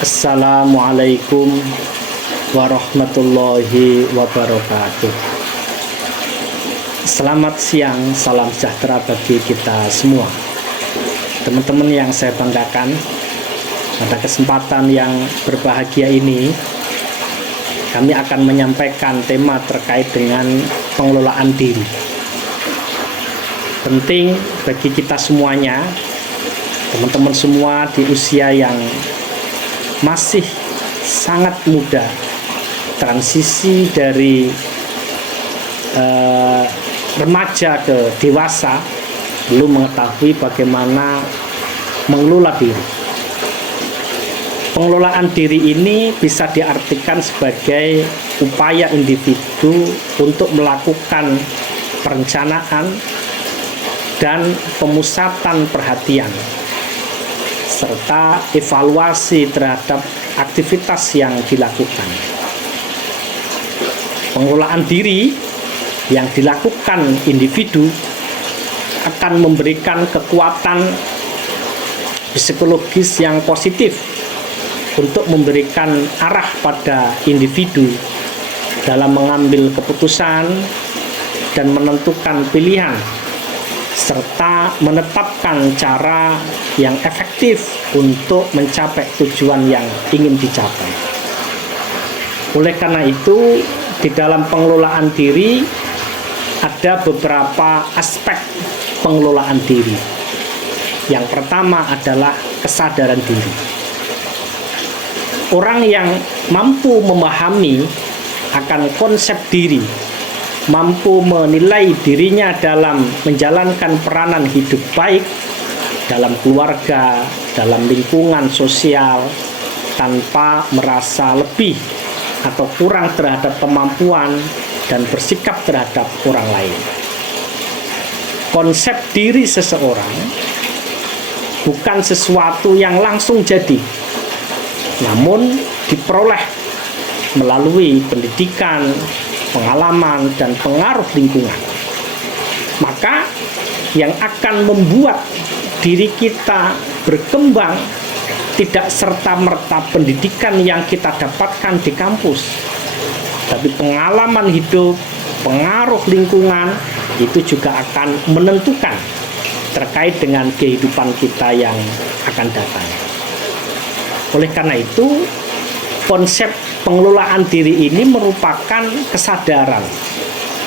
Assalamualaikum warahmatullahi wabarakatuh. Selamat siang, salam sejahtera bagi kita semua. Teman-teman yang saya banggakan, pada kesempatan yang berbahagia ini kami akan menyampaikan tema terkait dengan pengelolaan diri. Penting bagi kita semuanya, teman-teman semua di usia yang masih sangat muda, transisi dari remaja ke dewasa, belum mengetahui bagaimana mengelola diri. Pengelolaan diri ini bisa diartikan sebagai upaya individu untuk melakukan perencanaan dan pemusatan perhatian serta evaluasi terhadap aktivitas yang dilakukan. Pengelolaan diri yang dilakukan individu akan memberikan kekuatan psikologis yang positif untuk memberikan arah pada individu dalam mengambil keputusan dan menentukan pilihan, serta menetapkan cara yang efektif untuk mencapai tujuan yang ingin dicapai. Oleh karena itu, di dalam pengelolaan diri ada beberapa aspek pengelolaan diri. Yang pertama adalah kesadaran diri. Orang yang mampu memahami akan konsep diri, mampu menilai dirinya dalam menjalankan peranan hidup baik dalam keluarga, dalam lingkungan sosial, tanpa merasa lebih atau kurang terhadap kemampuan dan bersikap terhadap orang lain. Konsep diri seseorang bukan sesuatu yang langsung jadi, namun diperoleh melalui pendidikan, pengalaman, dan pengaruh lingkungan. Maka yang akan membuat diri kita berkembang tidak serta-merta pendidikan yang kita dapatkan di kampus, tapi pengalaman hidup, pengaruh lingkungan itu juga akan menentukan terkait dengan kehidupan kita yang akan datang. Oleh karena itu, konsep pengelolaan diri ini merupakan kesadaran,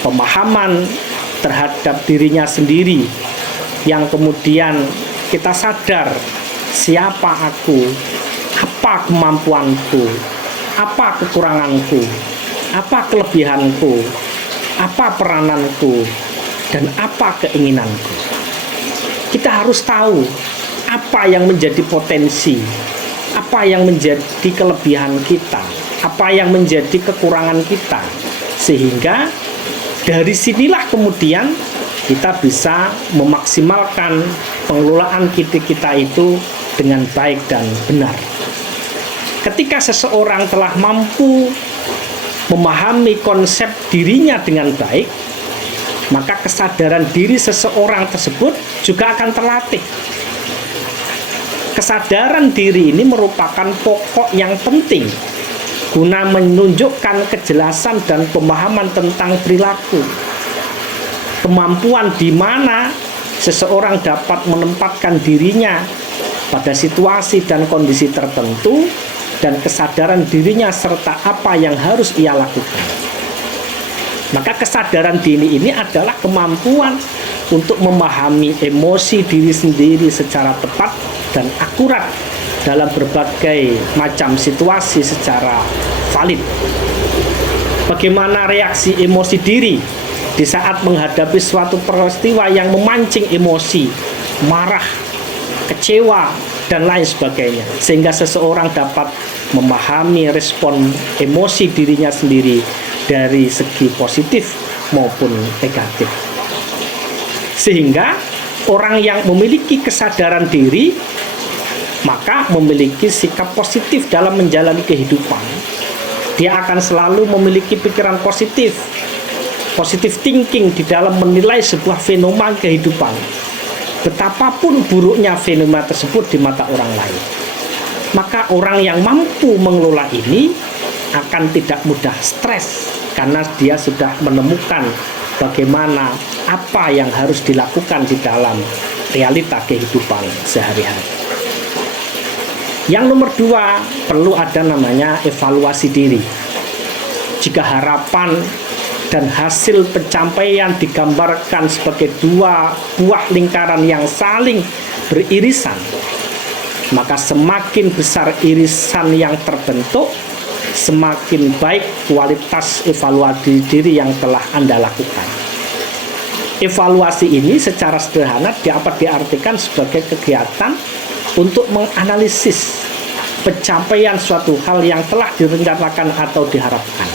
pemahaman terhadap dirinya sendiri, yang kemudian kita sadar siapa aku, apa kemampuanku, apa kekuranganku, apa kelebihanku, apa perananku, dan apa keinginanku. Kita harus tahu apa yang menjadi potensi, apa yang menjadi kelebihan kita, apa yang menjadi kekurangan kita, sehingga dari sinilah kemudian kita bisa memaksimalkan pengelolaan kita itu dengan baik dan benar. Ketika seseorang telah mampu memahami konsep dirinya dengan baik, maka kesadaran diri seseorang tersebut juga akan terlatih. Kesadaran diri ini merupakan pokok yang penting guna menunjukkan kejelasan dan pemahaman tentang perilaku. Kemampuan di mana seseorang dapat menempatkan dirinya pada situasi dan kondisi tertentu, dan kesadaran dirinya serta apa yang harus ia lakukan. Maka kesadaran diri ini adalah kemampuan untuk memahami emosi diri sendiri secara tepat dan akurat dalam berbagai macam situasi secara valid. Bagaimana reaksi emosi diri di saat menghadapi suatu peristiwa yang memancing emosi, marah, kecewa, dan lain sebagainya, sehingga seseorang dapat memahami respon emosi dirinya sendiri dari segi positif maupun negatif. Sehingga orang yang memiliki kesadaran diri maka memiliki sikap positif dalam menjalani kehidupan. Dia akan selalu memiliki pikiran positif, positive thinking di dalam menilai sebuah fenomena kehidupan, betapapun buruknya fenomena tersebut di mata orang lain. Maka orang yang mampu mengelola ini akan tidak mudah stres karena dia sudah menemukan bagaimana apa yang harus dilakukan di dalam realita kehidupan sehari-hari. Yang nomor 2, perlu ada namanya evaluasi diri. Jika harapan dan hasil pencapaian digambarkan sebagai dua buah lingkaran yang saling beririsan, maka semakin besar irisan yang terbentuk, semakin baik kualitas evaluasi diri yang telah Anda lakukan. Evaluasi ini secara sederhana dapat diartikan sebagai kegiatan untuk menganalisis pencapaian suatu hal yang telah direncanakan atau diharapkan.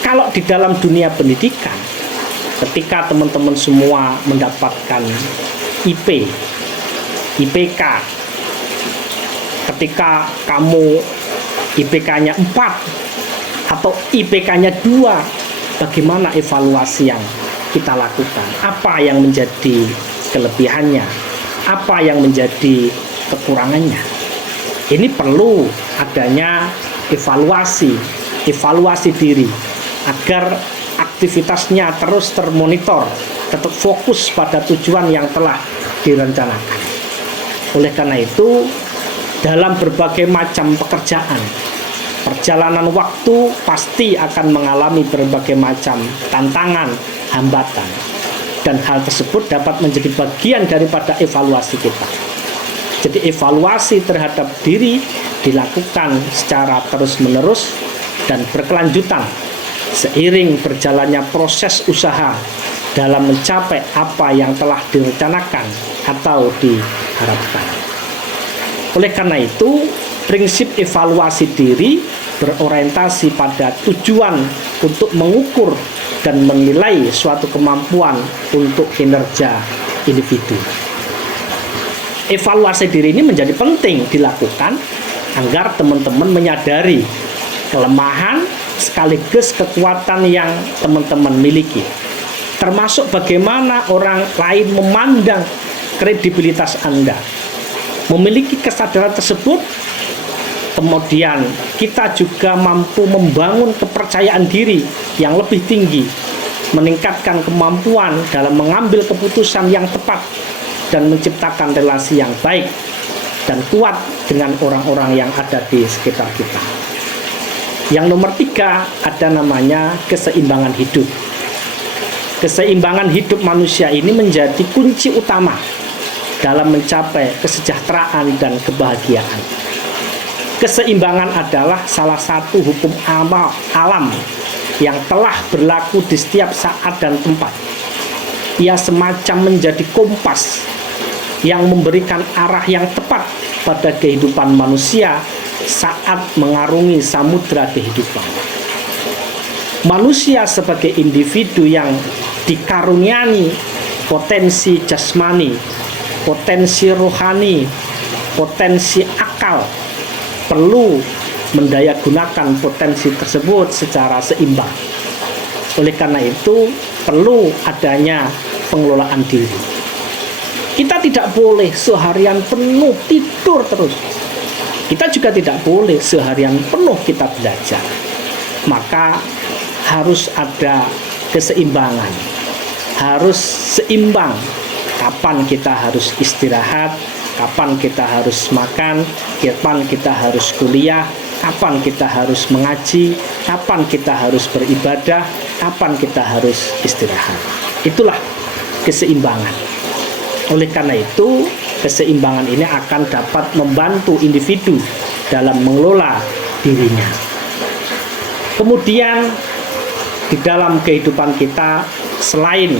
Kalau di dalam dunia pendidikan, ketika teman-teman semua mendapatkan IP, IPK, ketika kamu IPK-nya 4 atau IPK-nya 2, bagaimana evaluasi yang kita lakukan? Apa yang menjadi kelebihannya? Apa yang menjadi kekurangannya? Ini perlu adanya evaluasi diri agar aktivitasnya terus termonitor, tetap fokus pada tujuan yang telah direncanakan. Oleh karena itu, dalam berbagai macam pekerjaan, perjalanan waktu pasti akan mengalami berbagai macam tantangan, hambatan, dan hal tersebut dapat menjadi bagian daripada evaluasi kita. Jadi evaluasi terhadap diri dilakukan secara terus-menerus dan berkelanjutan seiring berjalannya proses usaha dalam mencapai apa yang telah direncanakan atau diharapkan. Oleh karena itu, prinsip evaluasi diri berorientasi pada tujuan untuk mengukur dan menilai suatu kemampuan untuk kinerja individu. Evaluasi diri ini menjadi penting dilakukan agar teman-teman menyadari kelemahan sekaligus kekuatan yang teman-teman miliki, termasuk bagaimana orang lain memandang kredibilitas Anda. Memiliki kesadaran tersebut, kemudian kita juga mampu membangun kepercayaan diri yang lebih tinggi, meningkatkan kemampuan dalam mengambil keputusan yang tepat, dan menciptakan relasi yang baik dan kuat dengan orang-orang yang ada di sekitar kita. Yang nomor 3, ada namanya keseimbangan hidup. Keseimbangan hidup manusia ini menjadi kunci utama dalam mencapai kesejahteraan dan kebahagiaan. Keseimbangan adalah salah satu hukum alam yang telah berlaku di setiap saat dan tempat. Ia semacam menjadi kompas yang memberikan arah yang tepat pada kehidupan manusia saat mengarungi samudra kehidupan. Manusia sebagai individu yang dikaruniai potensi jasmani, potensi rohani, potensi akal, perlu mendayagunakan potensi tersebut secara seimbang. Oleh karena itu, perlu adanya pengelolaan diri. Kita tidak boleh seharian penuh tidur terus. Kita juga tidak boleh seharian penuh kita belajar. Maka harus ada keseimbangan. Harus seimbang. Kapan kita harus istirahat, kapan kita harus makan, kapan kita harus kuliah, kapan kita harus mengaji, kapan kita harus beribadah, kapan kita harus istirahat. Itulah keseimbangan. Oleh karena itu, keseimbangan ini akan dapat membantu individu dalam mengelola dirinya. Kemudian, di dalam kehidupan kita, selain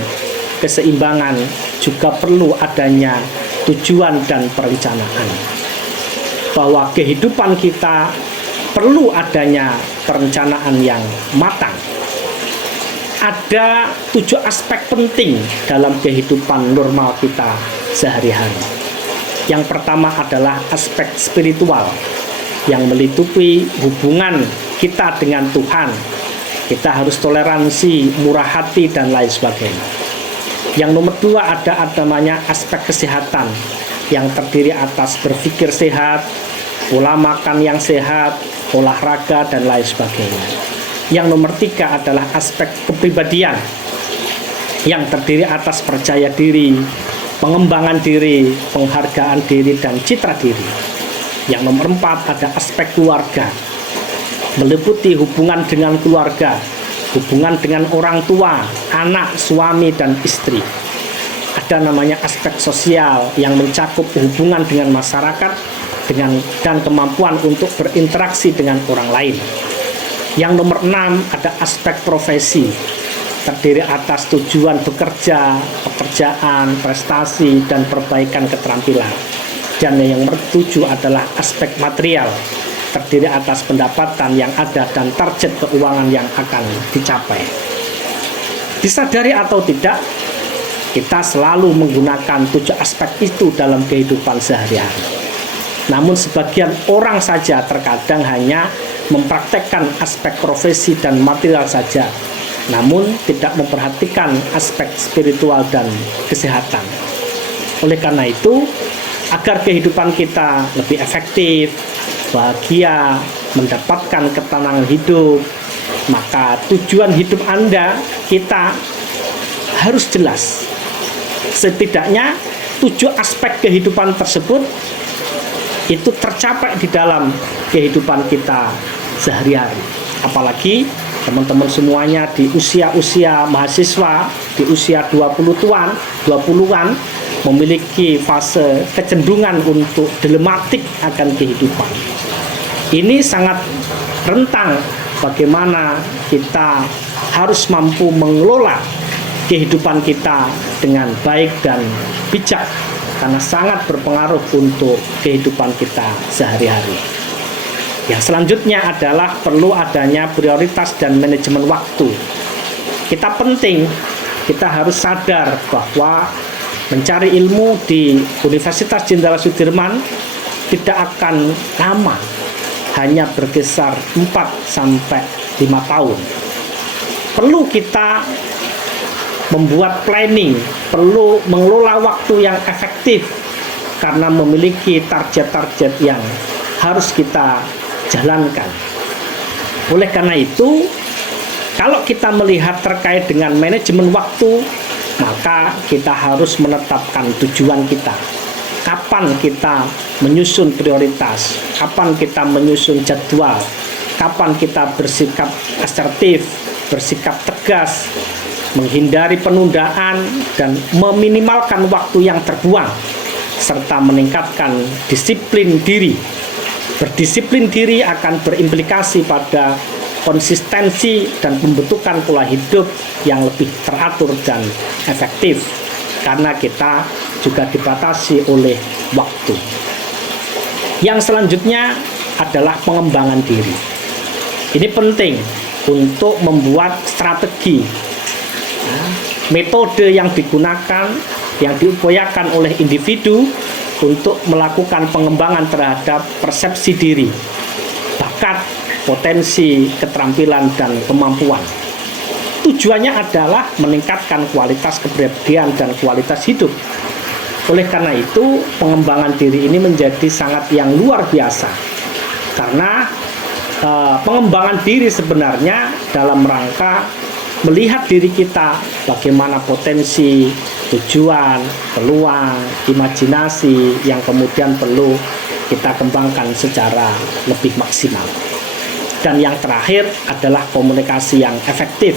keseimbangan, juga perlu adanya tujuan dan perencanaan. Bahwa kehidupan kita perlu adanya perencanaan yang matang. Ada 7 aspek penting dalam kehidupan normal kita sehari-hari. Yang pertama adalah aspek spiritual yang meliputi hubungan kita dengan Tuhan. Kita harus toleransi, murah hati, dan lain sebagainya. Yang nomor 2 ada namanya aspek kesehatan yang terdiri atas berpikir sehat, pola makan yang sehat, olahraga, dan lain sebagainya. Yang nomor 3 adalah aspek kepribadian yang terdiri atas percaya diri, pengembangan diri, penghargaan diri, dan citra diri. Yang nomor 4 ada aspek keluarga, meliputi hubungan dengan keluarga, hubungan dengan orang tua, anak, suami, dan istri. Ada namanya aspek sosial yang mencakup hubungan dengan masyarakat dan kemampuan untuk berinteraksi dengan orang lain. Yang nomor 6 ada aspek profesi, terdiri atas tujuan bekerja, pekerjaan, prestasi, dan perbaikan keterampilan. Dan yang nomor 7 adalah aspek material, terdiri atas pendapatan yang ada dan target keuangan yang akan dicapai. Disadari atau tidak, kita selalu menggunakan 7 aspek itu dalam kehidupan sehari-hari. Namun sebagian orang saja terkadang hanya mempraktekkan aspek profesi dan material saja, namun tidak memperhatikan aspek spiritual dan kesehatan. Oleh karena itu, agar kehidupan kita lebih efektif, bahagia, mendapatkan ketenangan hidup, maka tujuan hidup kita harus jelas. Setidaknya 7 aspek kehidupan tersebut itu tercapai di dalam kehidupan kita sehari-hari. Apalagi teman-teman semuanya di usia-usia mahasiswa, di usia 20-an memiliki fase kecenderungan untuk dilematik akan kehidupan. Ini sangat rentang bagaimana kita harus mampu mengelola kehidupan kita dengan baik dan bijak, karena sangat berpengaruh untuk kehidupan kita sehari-hari. Yang selanjutnya adalah perlu adanya prioritas dan manajemen waktu. Kita harus sadar bahwa mencari ilmu di Universitas Jenderal Sudirman tidak akan lama, hanya berkisar 4-5 tahun. Perlu kita membuat planning, perlu mengelola waktu yang efektif karena memiliki target-target yang harus kita jalankan. Oleh karena itu, kalau kita melihat terkait dengan manajemen waktu, maka kita harus menetapkan tujuan kita. Kapan kita menyusun prioritas, kapan kita menyusun jadwal, kapan kita bersikap asertif, bersikap tegas, menghindari penundaan, dan meminimalkan waktu yang terbuang, serta meningkatkan disiplin diri. Berdisiplin diri akan berimplikasi pada konsistensi dan pembentukan pola hidup yang lebih teratur dan efektif, karena kita juga dibatasi oleh waktu. Yang selanjutnya adalah pengembangan diri. Ini penting untuk membuat strategi, metode yang digunakan, yang diupayakan oleh individu untuk melakukan pengembangan terhadap persepsi diri, bakat, potensi, keterampilan, dan kemampuan. Tujuannya adalah meningkatkan kualitas kepribadian dan kualitas hidup. Oleh karena itu, pengembangan diri ini menjadi sangat yang luar biasa, karena pengembangan diri sebenarnya dalam rangka melihat diri kita, bagaimana potensi, tujuan, peluang, imajinasi yang kemudian perlu kita kembangkan secara lebih maksimal. Dan yang terakhir adalah komunikasi yang efektif.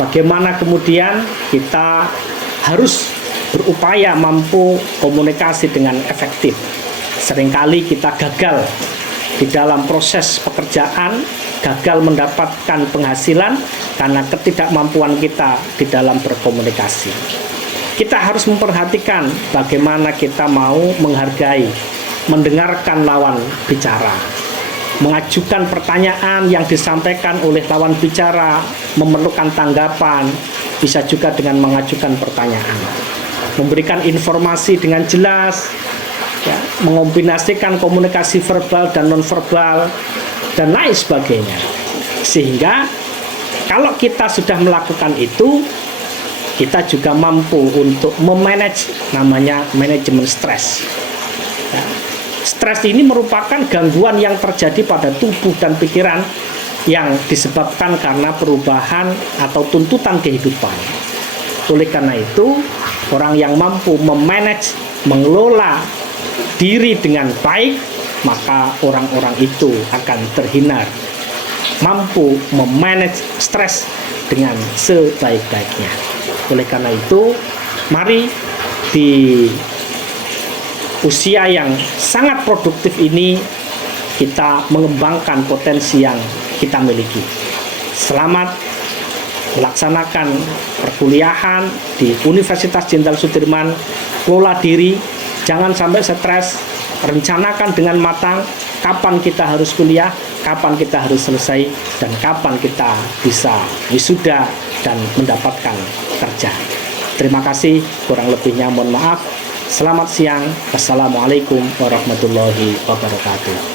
Bagaimana kemudian kita harus berupaya mampu komunikasi dengan efektif. Seringkali kita gagal di dalam proses pekerjaan, gagal mendapatkan penghasilan karena ketidakmampuan kita di dalam berkomunikasi. Kita harus memperhatikan bagaimana kita mau menghargai, mendengarkan lawan bicara, mengajukan pertanyaan yang disampaikan oleh lawan bicara, memerlukan tanggapan, bisa juga dengan mengajukan pertanyaan, memberikan informasi dengan jelas, ya, mengombinasikan komunikasi verbal dan nonverbal, dan lain sebagainya. Sehingga kalau kita sudah melakukan itu, kita juga mampu untuk memanage, namanya manajemen stres. Ya. Stres ini merupakan gangguan yang terjadi pada tubuh dan pikiran yang disebabkan karena perubahan atau tuntutan kehidupan. Oleh karena itu, orang yang mampu memanage, mengelola diri dengan baik, maka orang-orang itu akan terhindar, mampu memanage stres dengan sebaik-baiknya. Oleh karena itu, mari di usia yang sangat produktif ini kita mengembangkan potensi yang kita miliki. Selamat melaksanakan perkuliahan di Universitas Jenderal Sudirman. Kelola diri, jangan sampai stres. Rencanakan dengan matang kapan kita harus kuliah, kapan kita harus selesai, dan kapan kita bisa wisuda dan mendapatkan kerja. Terima kasih, kurang lebihnya mohon maaf. Selamat siang. Wassalamualaikum warahmatullahi wabarakatuh.